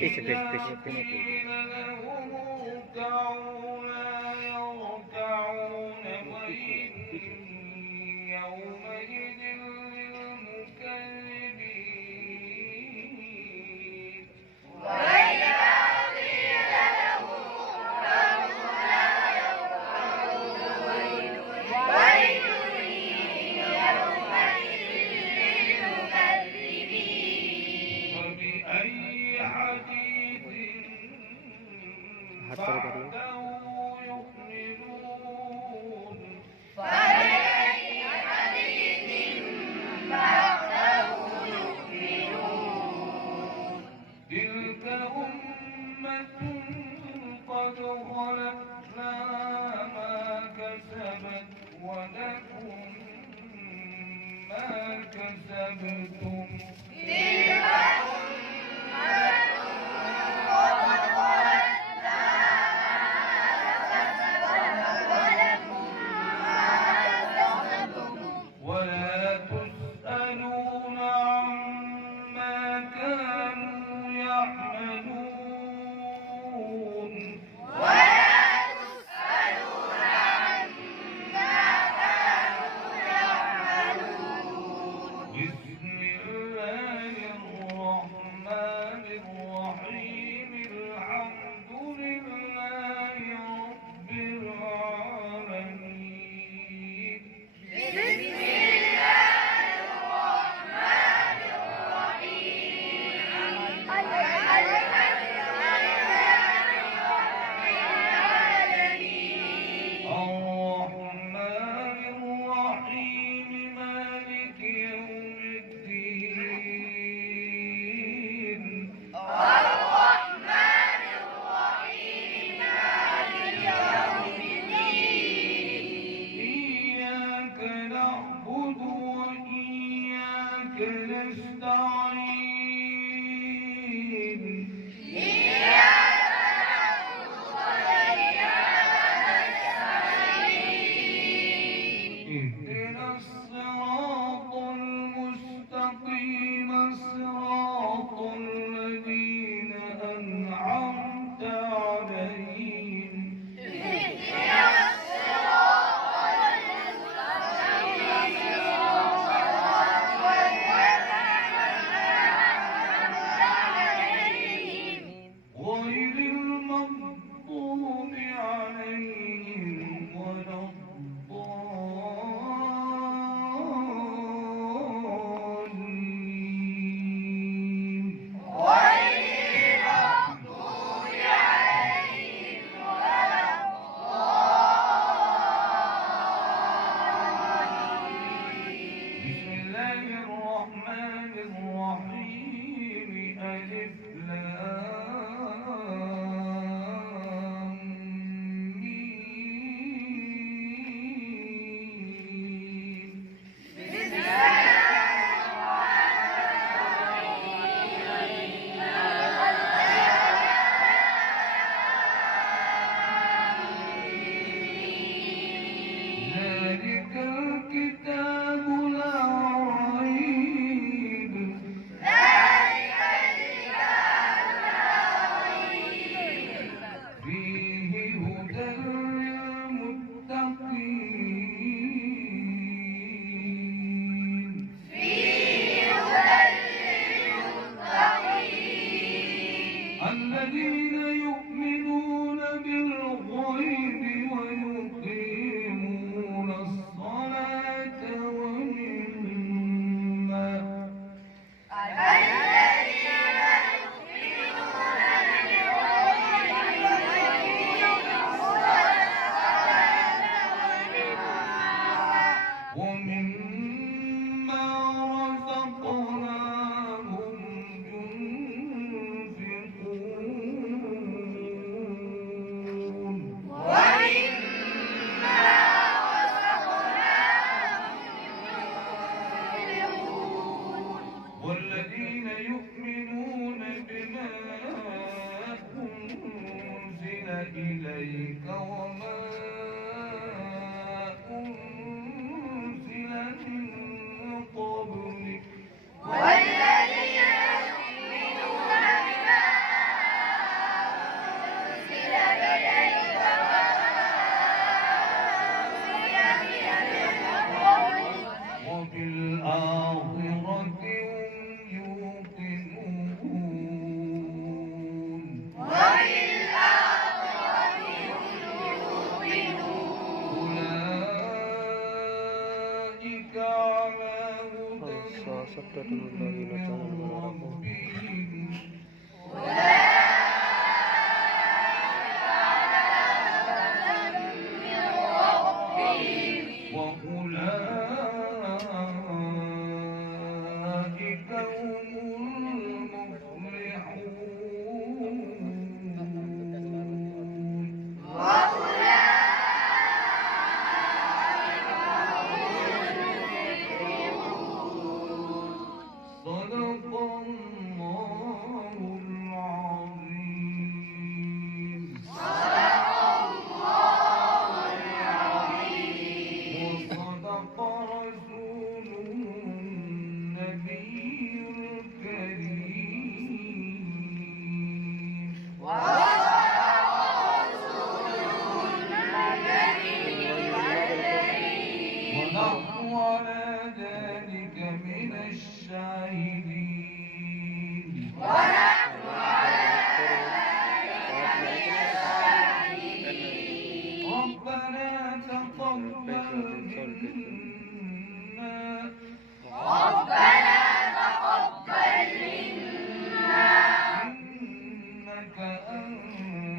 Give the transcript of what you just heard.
पीछे पीछे قيل لهم اركعوا لا يركعون ويل يومئذ للمكذبين وإذا قيل لهم اركعوا لا يركعون ويل يومئذ للمكذبين فبأي حديث بعده يؤمنون فبأي حديث بعده يؤمنون تلك أمة قد خلت لها ما كسبت ولكم ما كسبتم تلك ولا تسألون عما كانوا يعملون ولا تسألون عما كانوا يعملون بسم الله الرحمن الرحيم الحمد لله رب العالمين بسم الله الرحمن الرحيم الحمد لله الرحمن الرحيم مالك يوم الدين الرحمن الرحيم مالك يوم الدين إياك نعبد وإياك نستعين إياك نعبد وإياك نستعين اهدنا الصراط المستقيم صراط الذين أنعمت عليهم اهدنا الصراط المستقيم صراط الذين عليهم غير المغضوب عليهم ولا الضالين غير المغضوب عليهم ولا الضالين بسم الله الرحمن الرحيم ألف لام ميم بسم الله ذلك الكتاب لا ريب ذلك الكتاب لا ريب فيه هدى للمتقين فيه هدى للمتقين الذين يؤمنون بالغيب ويقيمون الصلاة ومما الذين يؤمنون بالغيب ويقيمون الصلاة ومما رزقناهم ينفقون ومما رزقناهم ينفقون والذين يؤمنون بما أنزل إليك وما أنزل من قبلك والذين يؤمنون بما من ربهم وأولئك هم المفلحون. صدق الله العظيم. وصدق رسوله النبي الكريم. ونحن على ذلك من الشاهدين. ربنا تقبل منا إنك أنت